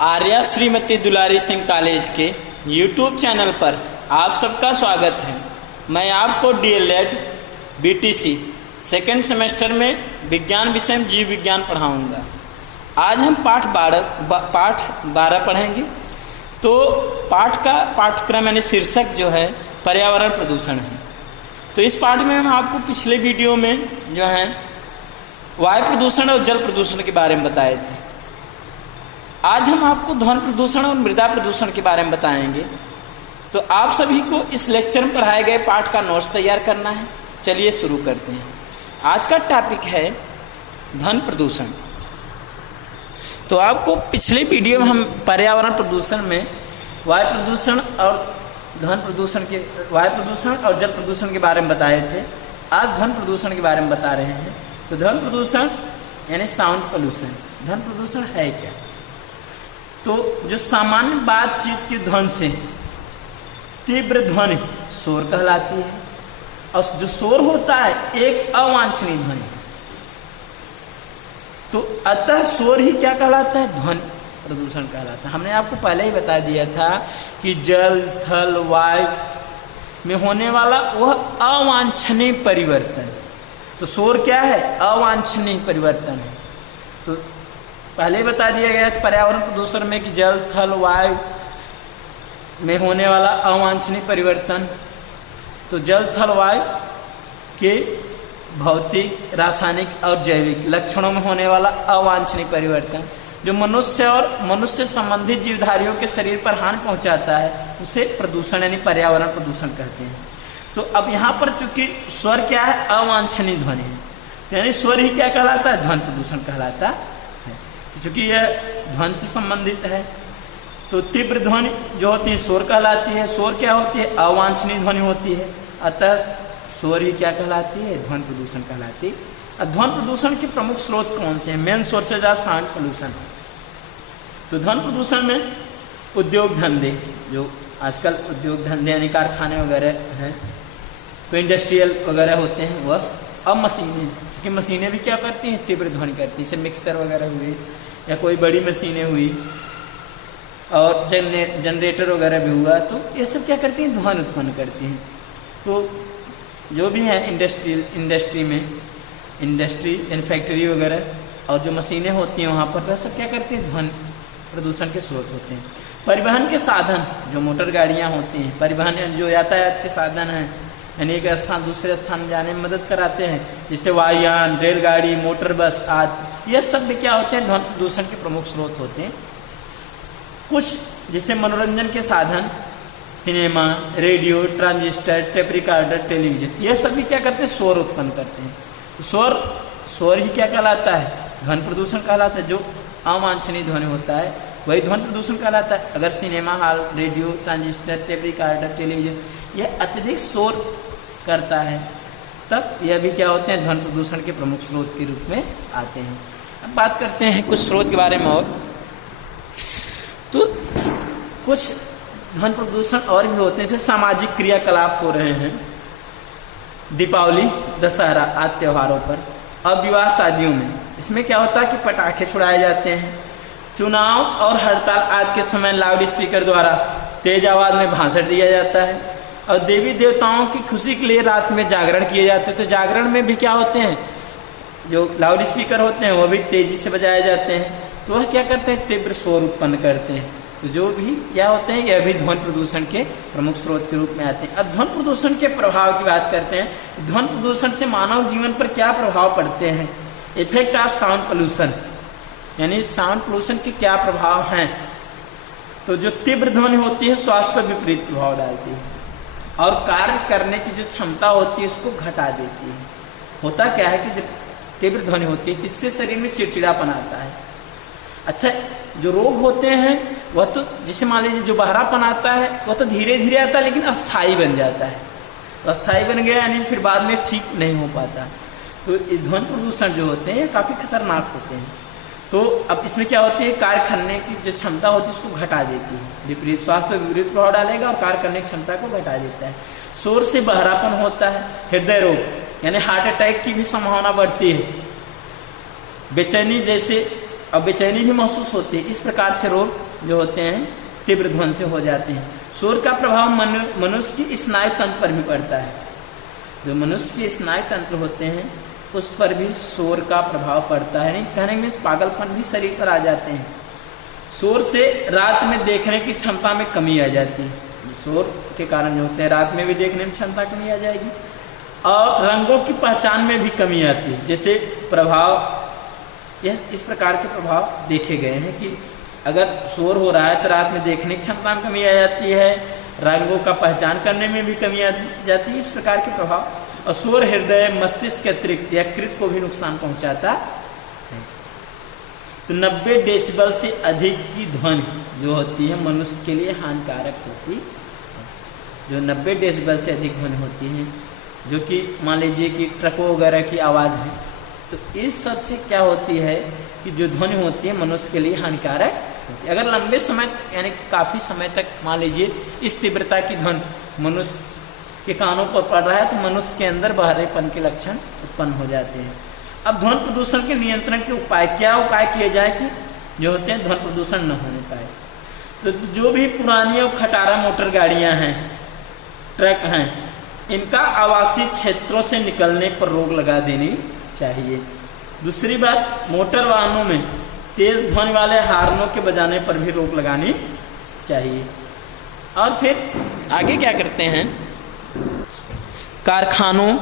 आर्या श्रीमती दुलारी Singh college के YouTube channel पर आप सबका स्वागत है। मैं आपको डीएलएड बीटीसी सेकेंड सेमेस्टर में विज्ञान विषय में जीव विज्ञान पढ़ाऊंगा। आज हम पाठ 12 पढ़ेंगे। तो पाठ का पाठ्यक्रम यानी शीर्षक जो है पर्यावरण प्रदूषण है। तो इस पाठ में हम आपको पिछले वीडियो में जो है वायु प्रदूषण और जल प्रदूषण के बारे में बताए थे। आज हम आपको ध्वनि प्रदूषण और मृदा प्रदूषण के बारे में बताएंगे। तो आप सभी को इस लेक्चर में पढ़ाए गए पाठ का नोट्स तैयार करना है। चलिए शुरू करते हैं। आज का टॉपिक है ध्वनि प्रदूषण। तो आपको पिछले वीडियो में हम पर्यावरण प्रदूषण में वायु प्रदूषण और ध्वनि प्रदूषण के वायु प्रदूषण और जल प्रदूषण के बारे में बताए थे। आज ध्वनि प्रदूषण के बारे में बता रहे हैं। तो ध्वनि प्रदूषण यानी साउंड पोल्यूशन। ध्वनि प्रदूषण है क्या? तो जो सामान्य बातचीत की ध्वनि से तीव्र ध्वनि शोर कहलाती है, और जो शोर होता है एक अवांछनीय ध्वनि। तो अतः शोर ही क्या कहलाता है? ध्वनि प्रदूषण कहलाता है। हमने आपको पहले ही बता दिया था कि जल थल वायु में होने वाला वह अवांछनीय परिवर्तन। तो शोर क्या है? अवांछनीय परिवर्तन है। तो पहले ही बता दिया गया था पर्यावरण प्रदूषण में कि जल थल वायु में होने वाला अवांछनीय परिवर्तन। तो जल थल वायु के भौतिक रासायनिक और जैविक लक्षणों में होने वाला अवांछनीय परिवर्तन जो मनुष्य और मनुष्य संबंधित जीवधारियों के शरीर पर हानि पहुंचाता है उसे प्रदूषण यानी पर्यावरण प्रदूषण कहते हैं। तो अब यहाँ पर चूंकि स्वर क्या है? अवांछनीय ध्वनि है, यानी स्वर ही क्या कहलाता है? ध्वनि प्रदूषण कहलाता है। चूंकि यह ध्वनि से संबंधित है तो तीव्र ध्वनि जो होती है शोर कहलाती है। शोर क्या होती है? अवांछनीय ध्वनि होती है। अतः शोर ही क्या कहलाती है? ध्वनि प्रदूषण कहलाती है। ध्वनि प्रदूषण के प्रमुख स्रोत कौन से हैं? Main sources of sound pollution. तो ध्वनि प्रदूषण में उद्योग धंधे, जो आजकल उद्योग धंधे यानी कारखाने वगैरह हैं, तो इंडस्ट्रियल वगैरह होते हैं वह। अब मशीनें, क्योंकि मशीनें भी क्या करती हैं? तीव्र ध्वनि करती हैं। जैसे मिक्सर वगैरह हुई या कोई बड़ी मशीनें हुई और जनरेटर वगैरह भी हुआ, तो ये सब क्या करती हैं? ध्वनि उत्पन्न करती हैं। तो जो भी है इंडस्ट्री यानी फैक्ट्री वगैरह और जो मशीनें होती हैं वहाँ पर, तो सब क्या करती हैं? ध्वनि प्रदूषण के स्रोत होते हैं। परिवहन के साधन, जो मोटर गाड़ियाँ होती हैं, परिवहन जो यातायात के साधन हैं, यानी एक स्थान दूसरे स्थान में जाने में मदद कराते हैं, जैसे वायुयान, रेलगाड़ी, मोटर बस आदि, ये सब भी क्या होते हैं? ध्वनि प्रदूषण के प्रमुख स्रोत होते हैं। कुछ जैसे मनोरंजन के साधन, cinema, radio, transistor, tape recorder, television, ये सभी क्या करते हैं? शोर उत्पन्न करते हैं। शोर ही क्या कहलाता है? ध्वनि प्रदूषण कहलाता है। जो अवांछनीय ध्वनि होता है वही ध्वनि प्रदूषण कहलाता है। अगर cinema hall, radio, transistor, tape recorder, television यह अत्यधिक शोर करता है, तब यह भी क्या होते हैं? ध्वनि प्रदूषण के प्रमुख स्रोत के रूप में आते हैं। अब बात करते हैं कुछ स्रोत के बारे में। और तो कुछ ध्वनि प्रदूषण और भी होते हैं, जैसे सामाजिक क्रियाकलाप हो रहे हैं, दीपावली, दशहरा आदि त्योहारों पर, अब विवाह शादियों में, इसमें क्या होता है कि पटाखे छुड़ाए जाते हैं। चुनाव और हड़ताल आदि के समय लाउड स्पीकर द्वारा तेज आवाज में भाषण दिया जाता है। और देवी देवताओं की खुशी के लिए रात में जागरण किए जाते हैं। तो जागरण में भी क्या होते हैं? जो लाउड स्पीकर होते हैं वो भी तेजी से बजाए जाते हैं। तो वह क्या करते हैं? तीव्र शोर उत्पन्न करते हैं। तो जो भी क्या होते हैं, यह भी ध्वनि प्रदूषण के प्रमुख स्रोत के रूप में आते हैं। अब ध्वनि प्रदूषण के प्रभाव की बात करते हैं। ध्वनि प्रदूषण से मानव जीवन पर क्या प्रभाव पड़ते हैं? इफेक्ट ऑफ साउंड पोल्यूशन, यानी साउंड पोल्यूशन के क्या प्रभाव हैं? तो जो तीव्र ध्वनि होती है स्वास्थ्य पर विपरीत प्रभाव डालती है और कार्य करने की जो क्षमता होती है उसको घटा देती है। होता क्या है कि जब तीव्र ध्वनि होती है इससे शरीर में चिड़चिड़ापन आता है। अच्छा, जो रोग होते हैं वह तो, जिसे मान लीजिए जो बहरापन आता है वह तो धीरे धीरे आता है लेकिन अस्थायी बन जाता है। तो अस्थायी बन गया यानी फिर बाद में ठीक नहीं हो पाता। तो इस ध्वनि प्रदूषण जो होते हैं काफ़ी खतरनाक होते हैं। तो अब इसमें क्या होती है? कार्य करने की जो क्षमता होती है उसको घटा देती है। विपरीत स्वास्थ्य पर विपरीत प्रभाव डालेगा और कार्य करने की क्षमता को घटा देता है। शोर से बहरापन होता है। हृदय रोग यानी हार्ट अटैक की भी संभावना बढ़ती है। बेचैनी जैसे और बेचैनी भी महसूस होती है। इस प्रकार से रोग जो होते हैं तीव्र ध्वनि से हो जाते हैं। शोर का प्रभाव मनुष्य की स्नायु तंत्र पर भी पड़ता है। जो मनुष्य के स्नायु तंत्र होते हैं उस पर भी शोर का प्रभाव पड़ता है। कहने में पागलपन भी शरीर पर आ जाते हैं। शोर से रात में देखने की क्षमता में कमी आ जाती है। शोर के कारण जो होते हैं रात में भी देखने में क्षमता कमी आ जाएगी और रंगों की पहचान में भी कमी आती है। जैसे प्रभाव इस प्रकार के प्रभाव देखे गए हैं कि अगर शोर हो रहा है तो रात में देखने की क्षमता में कमी आ जाती है, रंगों का पहचान करने में भी कमी आ जाती है। इस प्रकार के प्रभाव और शोर हृदय मस्तिष्क के अतिरिक्त यकृत को भी नुकसान पहुंचाता है। तो 90 डेसिबल से अधिक की ध्वनि जो होती है मनुष्य के लिए हानिकारक होती है। जो 90 डेसिबल से अधिक ध्वनि होती है, जो कि मान लीजिए कि ट्रकों वगैरह की आवाज़ है, तो इस सब से क्या होती है कि जो ध्वनि होती है मनुष्य के लिए हानिकारक होती है। अगर लंबे समय यानी काफ़ी समय तक मान लीजिए इस तीव्रता की ध्वनि मनुष्य के कानों पर पड़ रहा है तो मनुष्य के अंदर बहरेपन के लक्षण उत्पन्न हो जाते हैं। अब ध्वनि प्रदूषण के नियंत्रण के उपाय, क्या उपाय किए जाए कि जो होते हैं ध्वनि प्रदूषण न होने पाए। तो जो भी पुरानी और खटारा मोटर गाड़ियां हैं, ट्रक हैं, इनका आवासीय क्षेत्रों से निकलने पर रोक लगा देनी चाहिए। दूसरी बात, मोटर वाहनों में तेज ध्वनि वाले हार्नों के बजाने पर भी रोक लगानी चाहिए। और फिर आगे क्या करते हैं, कारखानों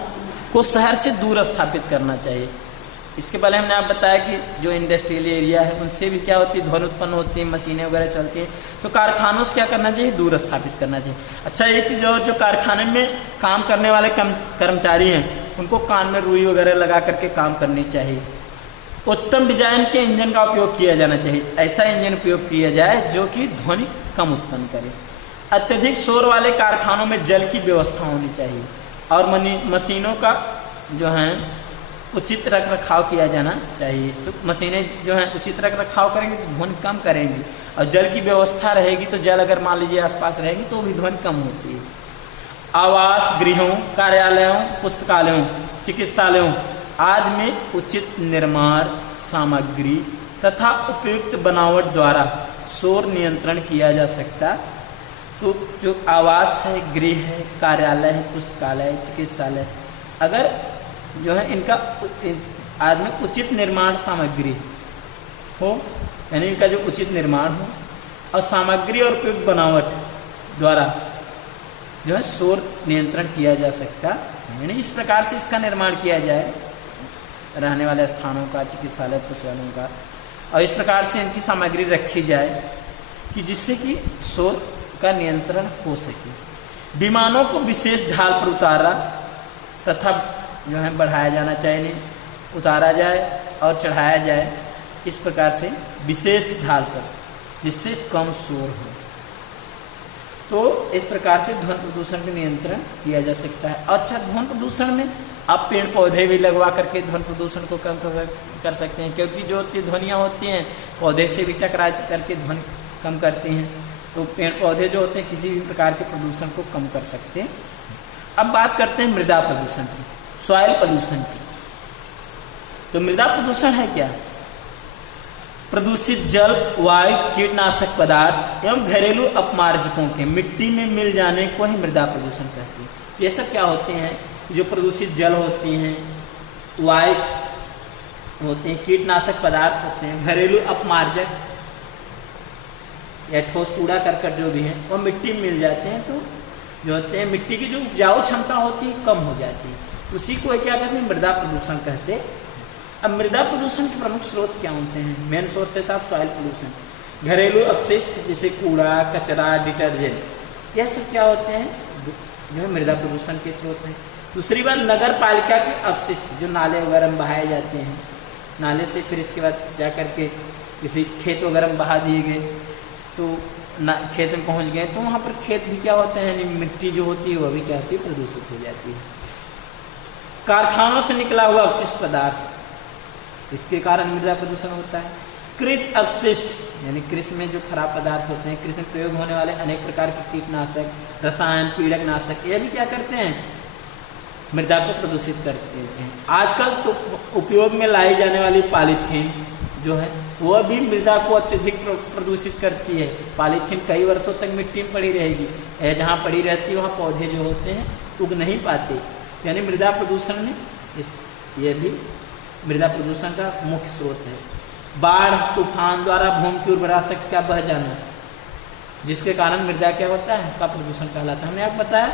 को शहर से दूर स्थापित करना चाहिए। इसके पहले हमने आप बताया कि जो इंडस्ट्रियल एरिया है उनसे भी क्या होती है ध्वनि उत्पन्न होती है, मशीनें वगैरह चलती हैं, तो कारखानों से क्या करना चाहिए, दूर स्थापित करना चाहिए। अच्छा, एक चीज़ और, जो कारखाने में काम करने वाले कर्मचारी हैं उनको कान में रुई वगैरह लगा करके काम करनी चाहिए। उत्तम डिजाइन के इंजन का उपयोग किया जाना चाहिए। ऐसा इंजन उपयोग किया जाए जो कि ध्वनि कम उत्पन्न करे। अत्यधिक शोर वाले कारखानों में जल की व्यवस्था होनी चाहिए और मशीनों का जो है उचित रख रखाव किया जाना चाहिए। तो मशीनें जो हैं उचित रख रखाव करेंगे तो ध्वनि कम करेंगी, और जल की व्यवस्था रहेगी तो जल अगर मान लीजिए आसपास रहेगी तो भी ध्वनि कम होती है। आवास गृहों, कार्यालयों, पुस्तकालयों, चिकित्सालयों आदि में उचित निर्माण सामग्री तथा उपयुक्त बनावट द्वारा शोर नियंत्रण किया जा सकता। तो जो आवास है, गृह है, कार्यालय है, पुस्तकालय, चिकित्सालय, अगर जो है इनका आदमी उचित निर्माण सामग्री हो, यानी इनका जो उचित निर्माण हो और सामग्री और उपयुक्त बनावट द्वारा जो है शोर नियंत्रण किया जा सकता, यानी इस प्रकार से इसका निर्माण किया जाए रहने वाले स्थानों का, चिकित्सालय, पुस्तकालयों का, और इस प्रकार से इनकी सामग्री रखी जाए कि जिससे कि शोर का नियंत्रण हो सके। विमानों को विशेष ढाल पर उतारा तथा जो है बढ़ाया जाना चाहिए, उतारा जाए और चढ़ाया जाए इस प्रकार से विशेष ढाल पर, जिससे कम शोर हो। तो इस प्रकार से ध्वनि प्रदूषण का नियंत्रण किया जा सकता है। अच्छा, ध्वनि प्रदूषण में आप पेड़ पौधे भी लगवा करके ध्वनि प्रदूषण को कम कर सकते हैं, क्योंकि जो ध्वनियाँ होती हैं पौधे से भी टकरा करके ध्वनि कम करती हैं। तो पेड़ पौधे जो होते हैं किसी भी प्रकार के प्रदूषण को कम कर सकते हैं। अब बात करते हैं मृदा प्रदूषण की, सॉइल पोल्यूशन की। तो मृदा प्रदूषण है क्या? प्रदूषित जल, वायु, कीटनाशक पदार्थ एवं घरेलू अपमार्जकों के मिट्टी में मिल जाने को ही मृदा प्रदूषण कहते हैं। ये सब क्या होते हैं? जो प्रदूषित जल होती हैं, वायु होते हैं, कीटनाशक पदार्थ होते हैं, घरेलू अपमार्जक या ठोस कूड़ा करकट जो भी है वो मिट्टी में मिल जाते हैं, तो जो होते हैं मिट्टी की जो उपजाऊ क्षमता होती है कम हो जाती है। उसी को क्या कहते हैं? मृदा प्रदूषण कहते हैं। अब मृदा प्रदूषण के प्रमुख स्रोत क्या उनसे हैं? Main sources of soil pollution, घरेलू अपशिष्ट जैसे कूड़ा, कचरा, डिटर्जेंट, यह सब क्या होते हैं? जो है मृदा प्रदूषण के स्रोत हैं। दूसरी बात, नगर पालिका के अपशिष्ट जो नाले वगैरह में बहाए जाते हैं, नाले से फिर इसके बाद जा करके किसी खेत वगैरह में बहा दिए गए, तो खेत में पहुंच गए तो वहाँ पर खेत भी क्या होते हैं, मिट्टी जो होती है वह भी क्या होती है? प्रदूषित हो जाती है। कारखानों से निकला हुआ अपशिष्ट पदार्थ, इसके कारण मृदा प्रदूषण होता है। कृषि अपशिष्ट यानी कृषि में जो खराब पदार्थ होते हैं, कृषि में प्रयोग होने वाले अनेक प्रकार के कीटनाशक, रसायन, पीड़कनाशक, ये भी क्या करते हैं? मृदा को प्रदूषित करते हैं। आजकल तो उपयोग में लाई जाने वाली पॉलीथीन, जो है वह भी मृदा को अत्यधिक प्रदूषित करती है। पॉलीथीन कई वर्षों तक मिट्टी में पड़ी रहेगी, जहाँ पड़ी रहती है वहाँ पौधे जो होते हैं उग नहीं पाते, यानी मृदा प्रदूषण में ये भी मृदा प्रदूषण का मुख्य स्रोत है। बाढ़ तूफान द्वारा भूमि की उर्वरा शक्ति का बह जाना, जिसके कारण मृदा क्या होता है का प्रदूषण कहलाता है। हमने आपको बताया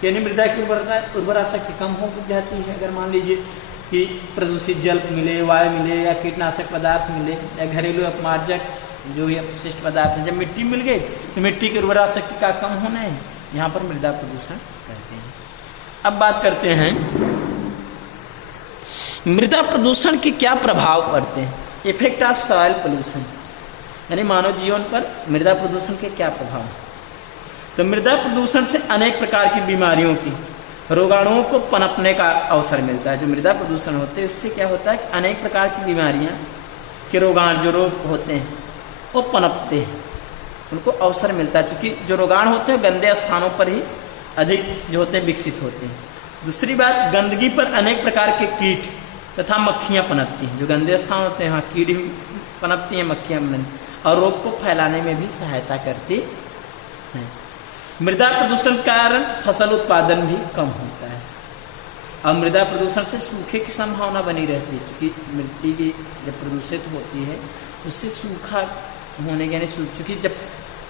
कि यानी मृदा की उर्वरा शक्ति कम हो जाती है। अगर मान लीजिए कि प्रदूषित जल मिले, वायु मिले, या कीटनाशक पदार्थ मिले, या घरेलू अपमार्जक जो भी अपशिष्ट पदार्थ हैं, जब मिट्टी मिल गई तो मिट्टी की उर्वरा शक्ति का कम होना है, यहाँ पर मृदा प्रदूषण कहते हैं। अब बात करते हैं मृदा प्रदूषण के क्या प्रभाव पड़ते हैं, इफेक्ट ऑफ सॉइल पोल्यूशन, यानी मानव जीवन पर मृदा प्रदूषण के क्या प्रभाव। तो मृदा प्रदूषण से अनेक प्रकार की बीमारियों की रोगाणुओं को पनपने का अवसर मिलता है। जो मृदा प्रदूषण होते हैं उससे क्या होता है कि अनेक प्रकार की बीमारियां के रोगाणु जो रोग होते हैं वो पनपते हैं, उनको अवसर मिलता है, क्योंकि जो रोगाणु होते हैं गंदे स्थानों पर ही अधिक जो होते हैं विकसित होते हैं। दूसरी बात, गंदगी पर अनेक प्रकार के कीट तथा मक्खियाँ पनपती हैं। जो गंदे स्थान होते हैं वहाँ कीड़ी पनपती हैं, मक्खियाँ पनपती, और रोग को फैलाने में भी सहायता करती हैं। मृदा प्रदूषण के कारण फसल उत्पादन भी कम होता है, और मृदा प्रदूषण से सूखे की संभावना बनी रहती है, क्योंकि मिट्टी की जब प्रदूषित होती है उससे सूखा होने के, यानी चूँकि जब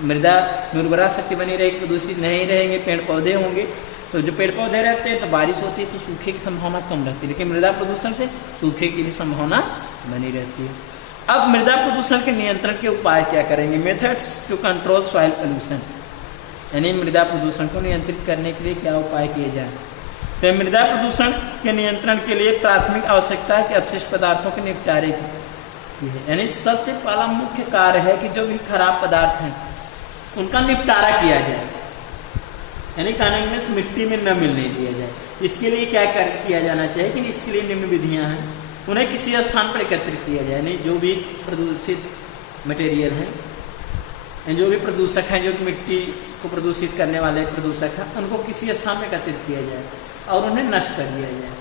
मृदा में उर्वरा शक्ति बनी रहेगी, प्रदूषित नहीं रहेंगे, पेड़ पौधे होंगे, तो जो पेड़ पौधे रहते हैं तो बारिश होती है तो सूखे की संभावना कम रहती है, लेकिन मृदा प्रदूषण से सूखे की भी संभावना बनी रहती है। अब मृदा प्रदूषण के नियंत्रण के उपाय क्या करेंगे, methods to control soil pollution, यानी मृदा प्रदूषण को नियंत्रित करने के लिए क्या उपाय किए जाए। तो मृदा प्रदूषण के नियंत्रण के लिए प्राथमिक आवश्यकता है कि अपशिष्ट पदार्थों के निपटारे की है, यानी सबसे पहला मुख्य कार्य है कि जो भी खराब पदार्थ हैं उनका निपटारा किया जाए, यानी कानून मिट्टी में न मिलने दिया जाए। इसके लिए क्या किया जाना चाहिए कि इसके लिए निम्न विधियां हैं, उन्हें किसी स्थान पर एकत्रित किया जाए, यानी जो भी प्रदूषित मटेरियल हैं, जो भी प्रदूषक हैं, जो मिट्टी को प्रदूषित करने वाले प्रदूषक हैं, उनको किसी स्थान में एकत्रित किया जाए और उन्हें नष्ट कर दिया जाए,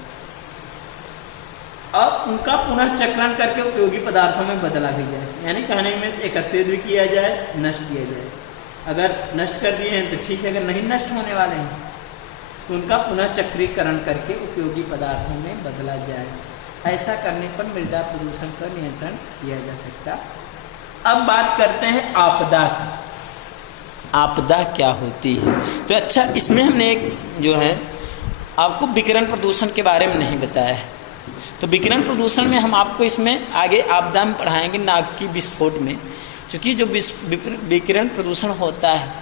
और उनका पुनः चक्रण करके उपयोगी पदार्थों में बदला भी जाए, यानी कहने में एकत्रित भी किया जाए, नष्ट किया जाए। अगर नष्ट कर दिए हैं तो ठीक है, अगर नहीं नष्ट होने वाले हैं तो उनका पुनः चक्रीकरण करके उपयोगी पदार्थों में बदला जाए। ऐसा करने पर मृदा प्रदूषण पर नियंत्रण किया जा सकता। अब बात करते हैं आपदा की। आपदा क्या होती है, तो अच्छा इसमें हमने एक जो है आपको विकिरण प्रदूषण के बारे में नहीं बताया है। तो विकिरण प्रदूषण में हम आपको इसमें आगे आपदा में पढ़ाएंगे, नाभिकीय विस्फोट में, क्योंकि जो विकिरण प्रदूषण होता है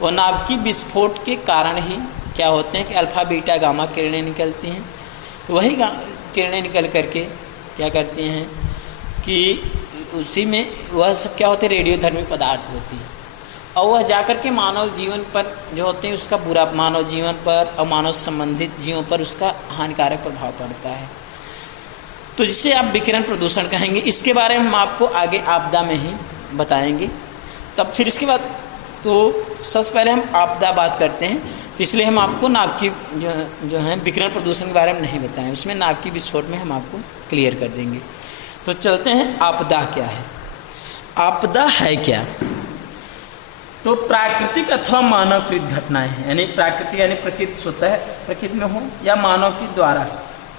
वो नाभिकीय विस्फोट के कारण ही क्या होते हैं कि अल्फा बीटा गामा किरणें निकलती हैं। तो वही किरणें निकल करके क्या करती हैं कि उसी में वह सब क्या होते हैं, रेडियोधर्मी पदार्थ होती है, और वह जाकर के मानव जीवन पर जो होते हैं उसका बुरा, मानव जीवन पर और मानव संबंधित जीवों पर उसका हानिकारक प्रभाव पड़ता है। तो जिसे आप विकिरण प्रदूषण कहेंगे। इसके बारे में हम आपको आगे आपदा में ही बताएंगे। तब फिर इसके बाद तो सबसे पहले हम आपदा बात करते हैं, तो इसलिए हम आपको नाभिकीय जो है विकिरण प्रदूषण के बारे में नहीं बताएं, उसमें नाभिकीय विस्फोट में हम आपको क्लियर कर देंगे। तो चलते हैं, आपदा क्या है। आपदा है क्या, तो प्राकृतिक अथवा मानवकृत घटनाएं हैं, यानी प्राकृतिक यानी प्रकृति स्वतः प्रकृति में हो या मानव के द्वारा,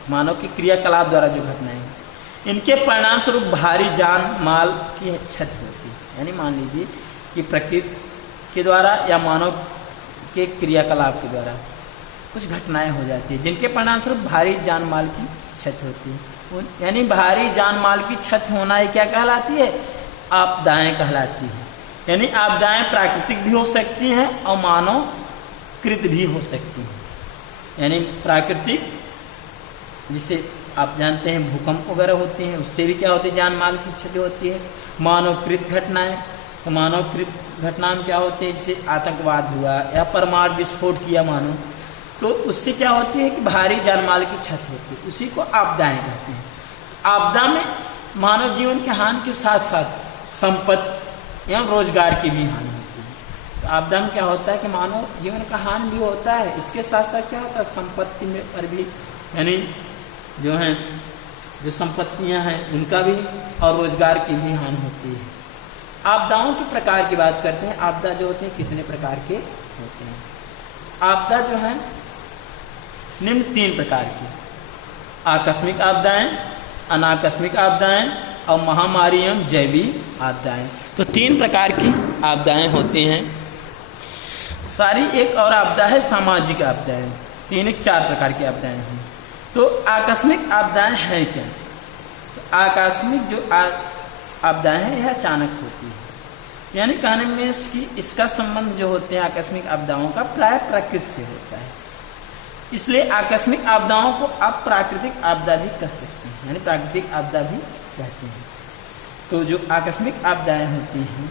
मानव की क्रियाकलाप द्वारा जो घटनाएं हैं, इनके परिणाम स्वरूप भारी जान माल की क्षति होती है। यानी मान लीजिए कि प्रकृति के द्वारा या मानव के क्रियाकलाप के द्वारा कुछ घटनाएं हो जाती है जिनके परिणाम स्वरूप भारी जान माल की क्षति होती है। यानी भारी जान माल की क्षति होना ही क्या कहलाती है, आपदाएं कहलाती है। यानी आपदाएं प्राकृतिक भी हो सकती हैं और मानव कृत भी हो सकती हैं। यानी प्राकृतिक जिसे आप जानते हैं भूकंप वगैरह होते हैं, उससे भी क्या होती है, जान माल की क्षति होती है। मानवकृत घटनाएं, तो मानवकृत घटना में क्या होते हैं, जैसे आतंकवाद हुआ या परमाणु विस्फोट किया मानो, तो उससे क्या होती है कि भारी जान माल की क्षति होती है, उसी को आपदाएं कहते हैं। आपदा में मानव जीवन के हानि के साथ साथ संपत्ति एवं रोजगार की भी हानि होती है। तो आपदा में क्या होता है कि मानव जीवन का हानि भी होता है, इसके साथ साथ क्या होता है संपत्ति में पर भी, यानी जो है जो संपत्तियां हैं उनका भी और रोजगार की भी हानि होती है। आपदाओं के प्रकार की बात करते हैं। आपदा जो होते हैं कितने प्रकार के होते हैं? आपदा जो है निम्न 3 प्रकार की: आकस्मिक आपदाएं, अनाकस्मिक आपदाएं और महामारी एवं जैविक आपदाएं। तो 3 प्रकार की आपदाएं होती हैं सारी। एक और आपदा है सामाजिक आपदाएं। 4 प्रकार की आपदाएं हैं। तो आकस्मिक आपदाएं हैं क्या? तो आकस्मिक जो आपदाएं हैं यह अचानक होती है, यानी कहने में इसका संबंध जो होते हैं आकस्मिक आपदाओं का प्राय प्रकृति से होता है। इसलिए आकस्मिक आपदाओं को आप प्राकृतिक आपदा भी कह सकते हैं, यानी प्राकृतिक आपदा भी कहते हैं। तो जो आकस्मिक आपदाएं होती हैं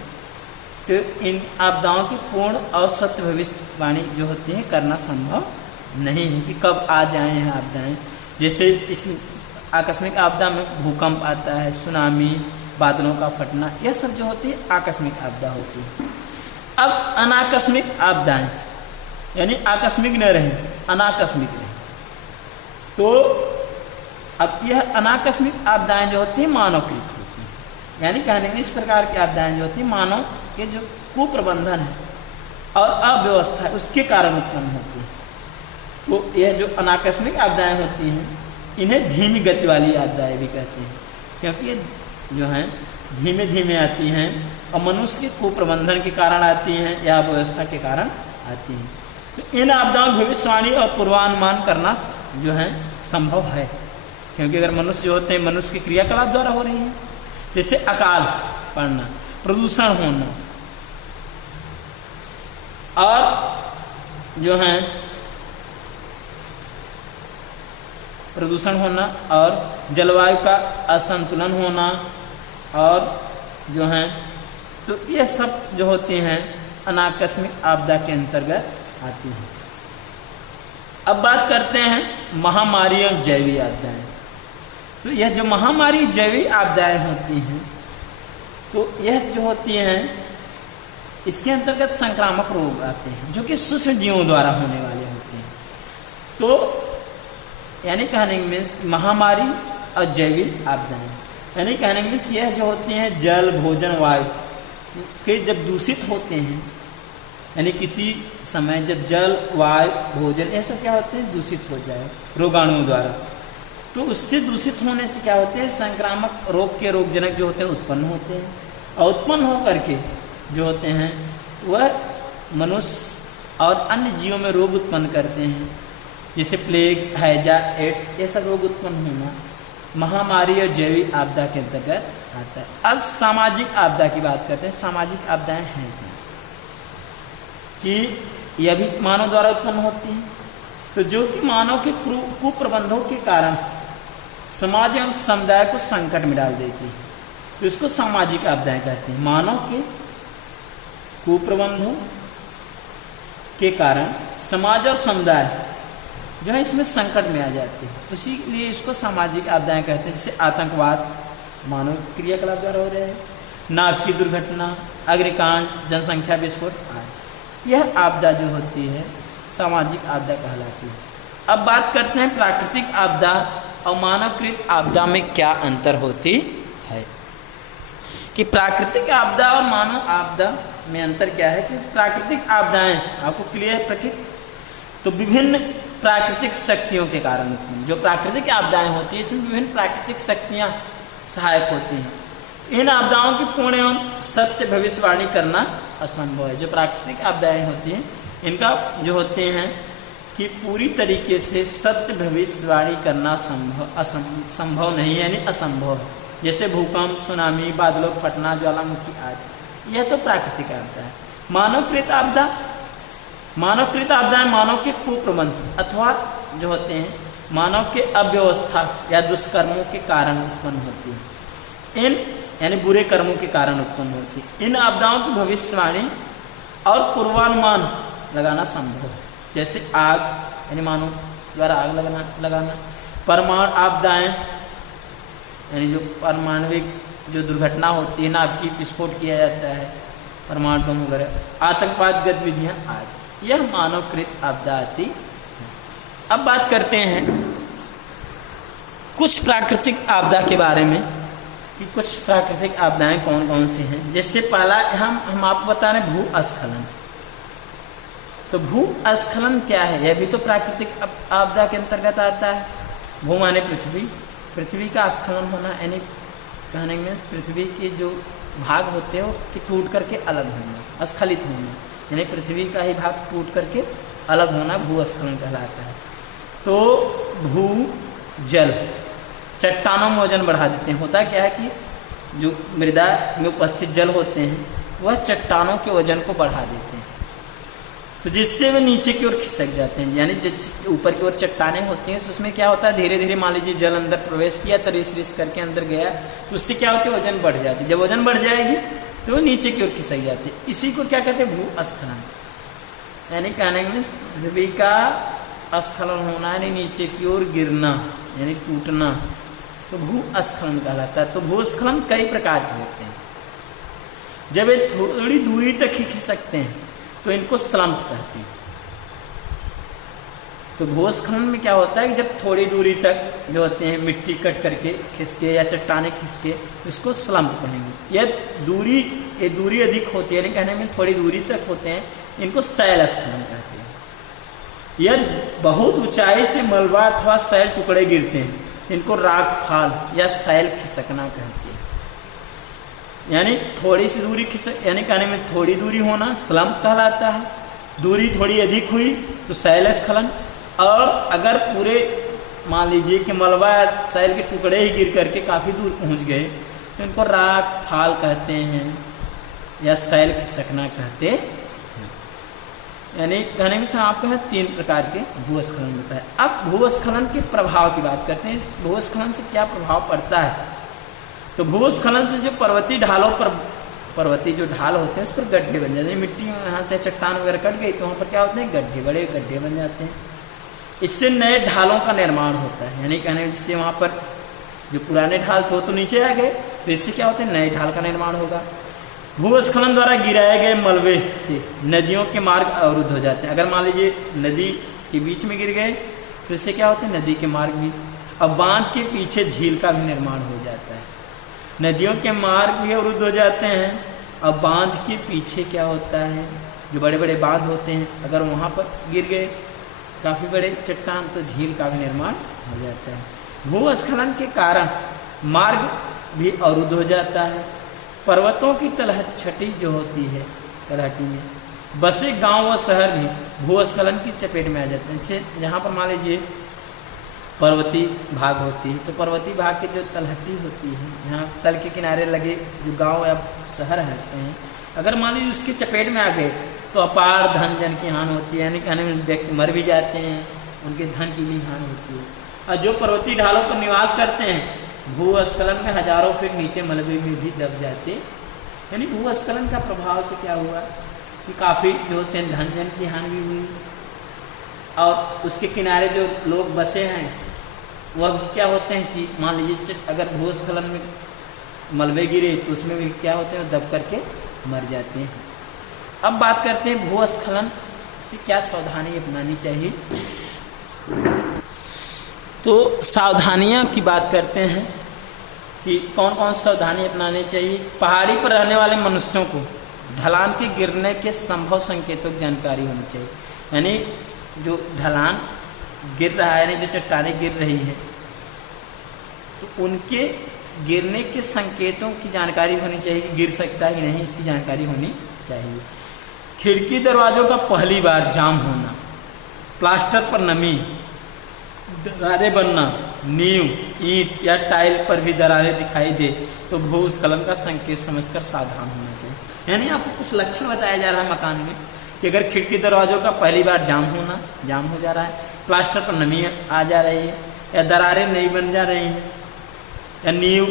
तो इन आपदाओं की पूर्ण और सत्य भविष्यवाणी जो होती है करना संभव नहीं है कि कब आ जाए हैं आपदाएं। जैसे इस आकस्मिक आपदा में भूकंप आता है, सुनामी, बादलों का फटना, यह सब जो होती है आकस्मिक आपदा होती है। अब अनाकस्मिक आपदाएं यानी आकस्मिक न रहे, अनाकस्मिक रहे। तो अब यह अनाकस्मिक आपदाएं जो होती है मानवकृत होती हैं, यानी कहने में इस प्रकार की आपदाएं जो होती है मानव के जो कुप्रबंधन है और अव्यवस्था है उसके कारण उत्पन्न होती है। तो यह जो अनाकस्मिक आपदाएं होती हैं इन्हें धीमी गति वाली आपदाएं भी कहते हैं, क्योंकि ये जो हैं धीमे धीमे आती हैं और मनुष्य के कुप्रबंधन के कारण आती हैं या अव्यवस्था के कारण आती हैं। तो इन आपदाओं की भविष्यवाणी और पूर्वानुमान करना जो है संभव है, क्योंकि अगर मनुष्य जो होते हैं मनुष्य के क्रियाकलाप द्वारा हो रही है, जैसे अकाल पड़ना, प्रदूषण होना और जो है प्रदूषण होना और जलवायु का असंतुलन होना और जो है तो ये सब जो होती हैं अनाकस्मिक आपदा के अंतर्गत आती हैं। अब बात करते हैं महामारी और जैविक आपदाएं। तो यह जो महामारी जैविक आपदाएं होती हैं तो यह जो होती हैं इसके अंतर्गत संक्रामक रोग आते हैं जो कि सूक्ष्म जीवों द्वारा होने वाले होते हैं। तो यानी कहने में महामारी और जैविक आपदाएं, यानी कहने में यह जो होती हैं जल, भोजन, वायु के जब दूषित होते हैं, यानी किसी समय जब जल, वायु, भोजन ये सब क्या होते हैं दूषित हो जाए रोगाणुओं द्वारा, तो उससे दूषित होने से क्या होते हैं संक्रामक रोग के रोगजनक जो होते हैं उत्पन्न होते हैं और उत्पन्न होकर के जो होते हैं वह मनुष्य और अन्य जीवों में रोग उत्पन्न करते हैं, जैसे प्लेग, हैजा, एड्स ये सब रोग उत्पन्न होना महामारी और जैविक आपदा के अंतर्गत आता है। अब सामाजिक आपदा की बात करते हैं। सामाजिक आपदाएं हैं कि यह भी मानव द्वारा उत्पन्न होती हैं, तो जो कि मानव के कुप्रबंधों के कारण समाज एवं समुदाय को संकट में डाल देती है, तो इसको सामाजिक आपदाएं कहते हैं। मानव के कुप्रबंधों के कारण समाज और समुदाय जो है इसमें संकट में आ जाते हैं, इसीलिए इसको सामाजिक आपदाएं कहते हैं। जैसे आतंकवाद मानव क्रियाकलाप द्वारा हो रहे हैं, नाव की दुर्घटना, अग्निकांड, जनसंख्या विस्फोट आदि, यह आपदा जो होती है सामाजिक आपदा कहलाती है। अब बात करते हैं प्राकृतिक आपदा और मानवकृत आपदा में क्या अंतर होती है, कि प्राकृतिक आपदा और मानव आपदा में अंतर क्या है। कि प्राकृतिक आपदाएं आपको क्लियर है, प्रकृति तो विभिन्न प्राकृतिक शक्तियों के कारण उत्पन्न, जो प्राकृतिक आपदाएं होती है इसमें विभिन्न प्राकृतिक शक्तियां सहायक होती हैं। इन आपदाओं की पूर्ण एवं सत्य भविष्यवाणी करना असंभव है। जो प्राकृतिक आपदाएं होती हैं इनका जो होते हैं कि पूरी तरीके से सत्य भविष्यवाणी करना संभव नहीं, यानी असंभव है। जैसे भूकंप, सुनामी, बादलों का फटना, ज्वालामुखी आदि, यह तो प्राकृतिक आपदा है। मानवकृत आपदा, मानवकृत आपदाएं मानव के कुप्रबंध अथवा जो होते हैं मानव के अव्यवस्था या दुष्कर्मों के कारण उत्पन्न होती है। इन यानी बुरे कर्मों के कारण उत्पन्न होती है। इन आपदाओं की भविष्यवाणी और पूर्वानुमान लगाना संभव है। जैसे आग यानी मानव द्वारा आग लगाना, परमाणु आपदाएं यानी जो परमाणविक जो दुर्घटना होती है, नाव की विस्फोट किया जाता है, परमाणु बम वगैरह, आतंकवाद गतिविधियां आदि, यह मानवकृत आपदा आती है। अब बात करते हैं कुछ प्राकृतिक आपदा के बारे में कि कुछ प्राकृतिक आपदाएं कौन कौन सी हैं। जिससे पहला हम आपको बता रहे हैं भूस्खलन। तो भूस्खलन क्या है? यह भी तो प्राकृतिक आपदा के अंतर्गत आता है। भू माने पृथ्वी, पृथ्वी का स्खलन होना, यानी कहने में पृथ्वी के जो भाग होते हैं वो टूट करके अलग होना, स्खलित होना, यानी पृथ्वी का ही भाग टूट करके अलग होना भूस्खलन कहलाता है। तो भू जल चट्टानों में वजन बढ़ा देते हैं। होता क्या है कि जो मृदा में उपस्थित जल होते हैं वह चट्टानों के वजन को बढ़ा देते हैं, तो जिससे वे नीचे की ओर खिसक जाते हैं। यानी जिस ऊपर की ओर चट्टानें होती हैं तो उसमें क्या होता है, धीरे धीरे मान लीजिए जल अंदर प्रवेश किया, तरीस रिस करके अंदर गया, तो उससे क्या होती है, वजन बढ़ जाती है। जब वजन बढ़ जाएगी तो वो नीचे की ओर खिसक जाती है। इसी को क्या कहते हैं, भूस्खलन। यानी कहने में पृथ्वी का स्खलन होना, यानी नीचे की ओर गिरना, यानी टूटना, तो भूस्खलन कहलाता है। तो भूस्खलन कई प्रकार के होते हैं। जब ये थोड़ी दूरी तक ही खिसकते हैं तो इनको स्लम्प कहते हैं। तो भूस्खलन में क्या होता है कि जब थोड़ी दूरी तक जो होते हैं मिट्टी कट करके खिसके या चट्टाने खिसके, इसको स्लम्प कहेंगे। ये दूरी अधिक होती है, यानी कहने में थोड़ी दूरी तक होते हैं, इनको शैल स्खलन कहते हैं। यह बहुत ऊंचाई से मलबा अथवा शैल टुकड़े गिरते हैं, इनको राग फाल या शैल खिसकना कहते हैं। यानी थोड़ी सी दूरी यानी कहने में थोड़ी दूरी होना स्लम्प कहलाता है। दूरी थोड़ी अधिक हुई तो शैल स्खलन। और अगर पूरे मान लीजिए कि मलबा या शैल के टुकड़े ही गिर करके काफ़ी दूर पहुंच गए तो इनको राग फाल कहते हैं या शैल खिसकना कहते हैं। यानी कहने में से आपको है 3 प्रकार के भूस्खलन होता है। अब भूस्खलन के प्रभाव की बात करते हैं। इस भूस्खलन से क्या प्रभाव पड़ता है? तो भूस्खलन से जो पर्वतीय ढालों पर, पर्वतीय जो ढाल होते हैं उस पर गड्ढे बन जाते हैं। मिट्टी में यहाँ से चट्टान वगैरह कट गई तो वहाँ पर क्या होते हैं, गड्ढे, बड़े गड्ढे बन जाते हैं। इससे नए ढालों का निर्माण होता है। यानी कहने जिससे वहाँ पर जो पुराने ढाल थे वो तो नीचे आ गए, तो इससे क्या होता है, नए ढाल का निर्माण होगा। भूस्खलन द्वारा गिराए गए मलबे से नदियों के मार्ग अवरुद्ध हो जाते हैं। अगर मान लीजिए नदी के बीच में गिर गए तो इससे क्या होता है, नदी के मार्ग भी, अब बांध के पीछे झील का भी निर्माण हो जाता है। नदियों के मार्ग भी अवरुद्ध हो जाते हैं। अब बांध के पीछे क्या होता है, जो बड़े बड़े बांध होते हैं, अगर वहाँ पर गिर गए काफ़ी बड़े चट्टान तो झील का भी निर्माण हो जाता है। भूस्खलन के कारण मार्ग भी अवरुद्ध हो जाता है। पर्वतों की तलहटी जो होती है, तलहटी में बसे गांव व शहर भी भूस्खलन की चपेट में आ जाते हैं। जैसे जहाँ पर मान लीजिए पर्वतीय भाग होती है तो पर्वतीय भाग की जो तलहटी होती है, यहाँ तल के किनारे लगे जो गांव या शहर रहते हैं, अगर मान लीजिए उसकी चपेट में आ गए तो अपार धन जन की हानि होती है। यानी कहने में व्यक्ति मर भी जाते हैं, उनके धन की भी हानि होती है। और जो पर्वतीय ढालों पर निवास करते हैं भूस्खलन में हजारों फीट नीचे मलबे में भी दब जाते। यानी भूस्खलन का प्रभाव से क्या हुआ कि काफ़ी जो होते हैं धन जन की हानि भी हुई। और उसके किनारे जो लोग बसे हैं वह क्या होते हैं कि मान लीजिए अगर भूस्खलन में मलबे गिरे तो उसमें भी क्या होते हैं, दब करके मर जाते हैं। अब बात करते हैं भूस्खलन से क्या सावधानी अपनानी चाहिए। तो सावधानियां की बात करते हैं कि कौन कौन सावधानी अपनानी चाहिए। पहाड़ी पर रहने वाले मनुष्यों को ढलान के गिरने के संभव संकेतों की जानकारी होनी चाहिए। यानी जो ढलान गिर रहा है, यानी जो चट्टानें गिर रही हैं, तो उनके गिरने के संकेतों की जानकारी होनी चाहिए कि गिर सकता है कि नहीं, इसकी जानकारी होनी चाहिए। खिड़की दरवाजों का पहली बार जाम होना, प्लास्टर पर नमी, दरारें बनना, नींव, ईंट या टाइल पर भी दरारें दिखाई दे तो भूस्खलन का संकेत समझकर सावधान होना चाहिए। यानी आपको कुछ लक्षण बताया जा रहा है मकान में कि अगर खिड़की दरवाजों का पहली बार जाम हो जा रहा है, प्लास्टर पर नमी आ जा रही है, या दरारें नहीं बन जा रही हैं, या नींव,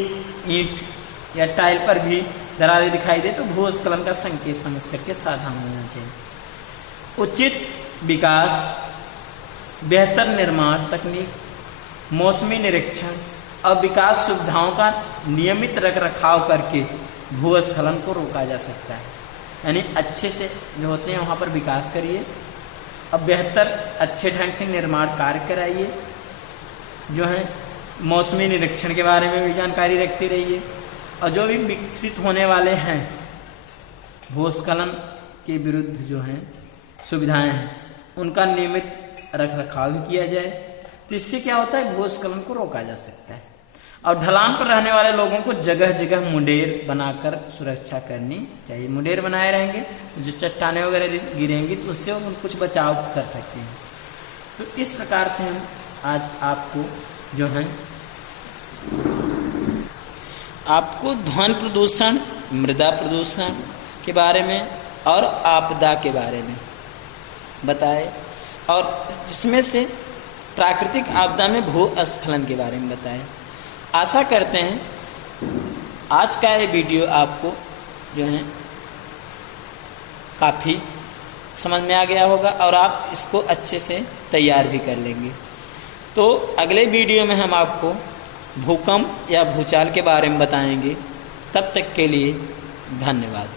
ईंट या टाइल पर भी दरारें दिखाई दे तो भूस्खलन का संकेत समझ करके सावधान होना चाहिए। उचित विकास, बेहतर निर्माण तकनीक, मौसमी निरीक्षण और विकास सुविधाओं का नियमित रख रखाव करके भूस्खलन को रोका जा सकता है। यानी अच्छे से जो होते हैं वहाँ पर विकास करिए, अब बेहतर अच्छे ढंग से निर्माण कार्य कराइए जो है, मौसमी निरीक्षण के बारे में भी जानकारी रखते रहिए। और जो भी विकसित होने वाले हैं भूस्खलन के विरुद्ध जो हैं सुविधाएं हैं, उनका नियमित रख रखाव भी किया जाए। तो इससे क्या होता है, भूस्खलन को रोका जा सकता है। और ढलान पर रहने वाले लोगों को जगह जगह मुंडेर बनाकर सुरक्षा करनी चाहिए। मुंडेर बनाए रहेंगे तो जो चट्टानें वगैरह गिरेंगी तो उससे हम कुछ बचाव कर सकते हैं। तो इस प्रकार से हम आज आपको जो है आपको ध्वनि प्रदूषण, मृदा प्रदूषण के बारे में और आपदा के बारे में बताए, और इसमें से प्राकृतिक आपदा में भूस्खलन के बारे में बताए। आशा करते हैं आज का ये वीडियो आपको जो है काफ़ी समझ में आ गया होगा और आप इसको अच्छे से तैयार भी कर लेंगे। तो अगले वीडियो में हम आपको भूकंप या भूचाल के बारे में बताएंगे। तब तक के लिए धन्यवाद।